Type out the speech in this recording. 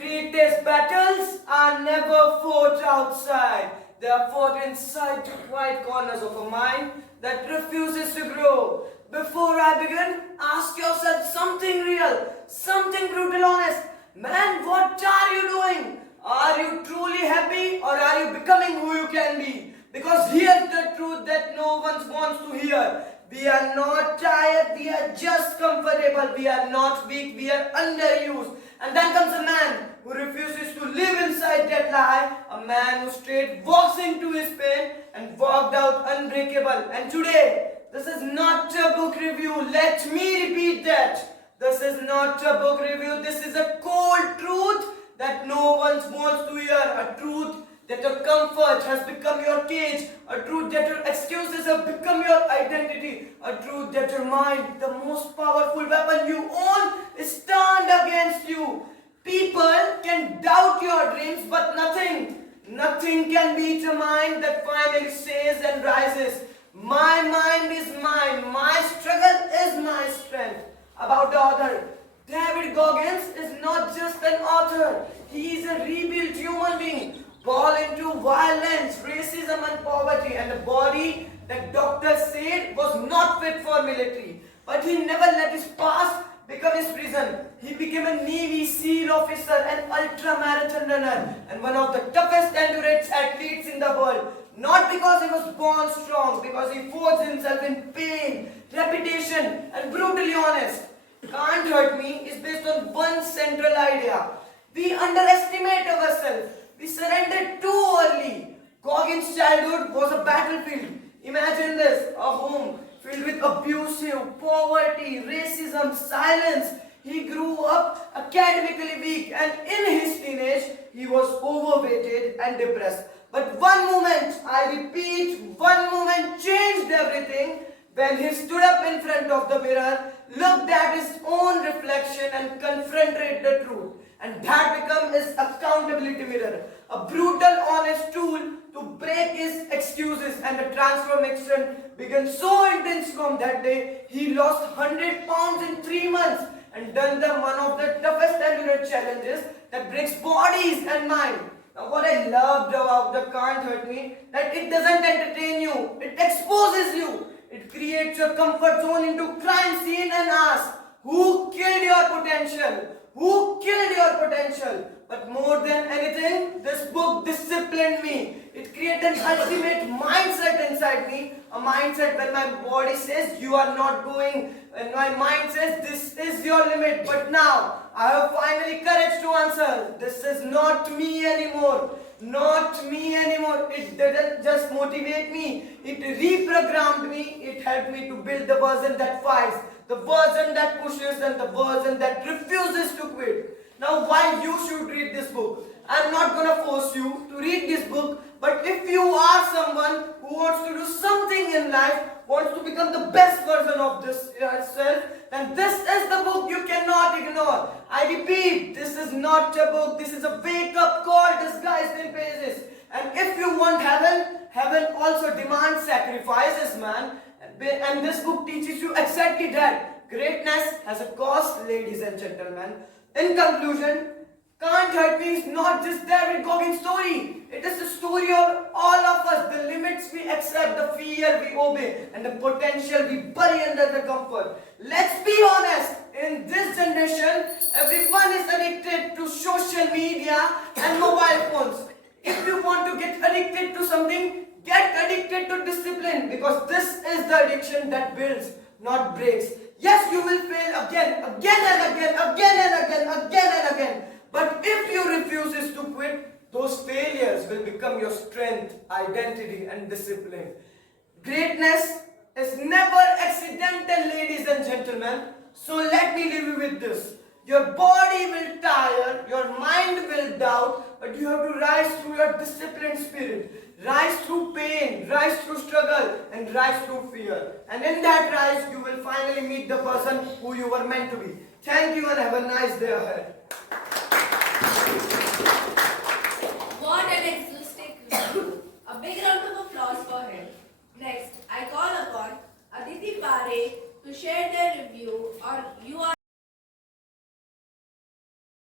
Greatest battles are never fought outside. They are fought inside the quiet corners of a mind that refuses to grow. Before I begin, ask yourself something real, something brutal honest. Man, what are you doing? Are you truly happy or are you becoming who you can be? Because here's the truth that no one wants to hear. We are not tired, we are just comfortable. We are not weak, we are underused. And then comes a man who refuses to live inside that lie. A man who straight walks into his pain and walked out unbreakable. And today, this is not a book review. Let me repeat that. This is not a book review. This is a cold truth that no one wants to hear. A truth that your comfort has become your cage. A truth that your excuses have become your identity. A truth that your mind, the most powerful weapon you own, is turned against you. People can doubt your dreams, but nothing can beat a mind that finally says and rises. My mind is mine. My struggle is my strength. About the author, David Goggins is not just an author. He is a rebuilt human being, born into violence, racism and poverty, and a body that doctors said was not fit for military. But he never let his past become his prison. He became a Navy SEAL officer, an ultra-marathon runner, and one of the toughest endurance athletes in the world. Not because he was born strong, because he forged himself in pain, repetition, and brutally honest. Can't Hurt Me is based on one central idea. We underestimate ourselves. We surrendered too early. Goggins' childhood was a battlefield. Imagine this, a home filled with abusive, poverty, racism, silence. He grew up academically weak, and in his teenage, he was overweighted and depressed. But one moment, I repeat, one moment changed everything when he stood up in front of the mirror, looked at his own reflection and confronted the truth. And that became his accountability mirror, a brutal, honest tool to break his excuses. And the transformation began so intense from that day. He lost 100 pounds in 3 months and done one of the toughest endurance challenges that breaks bodies and mind. Now what I loved about the Can't Hurt Me, that it doesn't entertain you, it exposes you. It creates your comfort zone into crime scene and asks, who killed your potential? Who killed your potential? But more than anything, this book disciplined me. It created an ultimate mindset inside me. A mindset when my body says you are not going, and my mind says this is your limit. But now I have finally courage to answer. This is not me anymore. Not me anymore. It didn't just motivate me. It reprogrammed me. It helped me to build the version that fights, the version that pushes, and the version that refuses to quit. Now why you should read this book? I'm not gonna force you to read this book, but if you are someone who wants to do something in life, wants to become the best version of this yourself, then this is the book you cannot ignore. I repeat, this is not a book, this is a wake-up call disguised in pages. And if you want heaven, heaven also demands sacrifices, man. And this book teaches you exactly that. Greatness has a cost, ladies and gentlemen. In conclusion, Can't Hurt Me is not just David Goggins' story. It is the story of all of us, the limits we accept, the fear we obey, and the potential we bury under the comfort. Let's be honest, in this generation, everyone is addicted to social media and mobile phones. If you want to get addicted to something, get addicted to discipline, because this is the addiction that builds, not breaks. Yes, you will fail again and again. But if you refuse to quit, those failures will become your strength, identity, and discipline. Greatness is never accidental, ladies and gentlemen. So let me leave you with this. Your body will tire, your mind will doubt, but you have to rise through your disciplined spirit. Rise through pain, rise through struggle, and rise through fear. And in that rise, you will finally meet the person who you were meant to be. Thank you and have a nice day ahead. What an exhaustive review. A big round of applause for him. Next, I call upon Aditi Pare to share their review on You Are